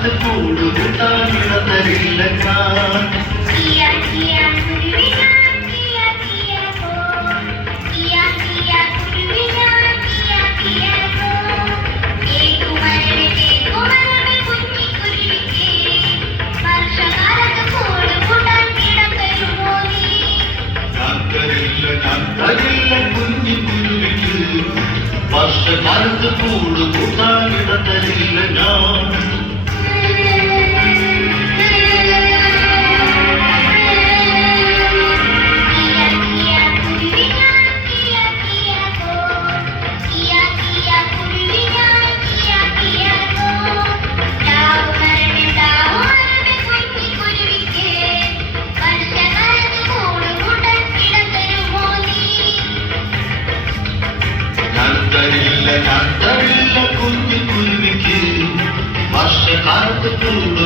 வந்து கூடுது தான் இழந்ததில்லை நான் വർഷ കാലത്ത് കൂടുകൂട്ടാൻ ഇടതരില്ല ഞാൻ Para o futuro.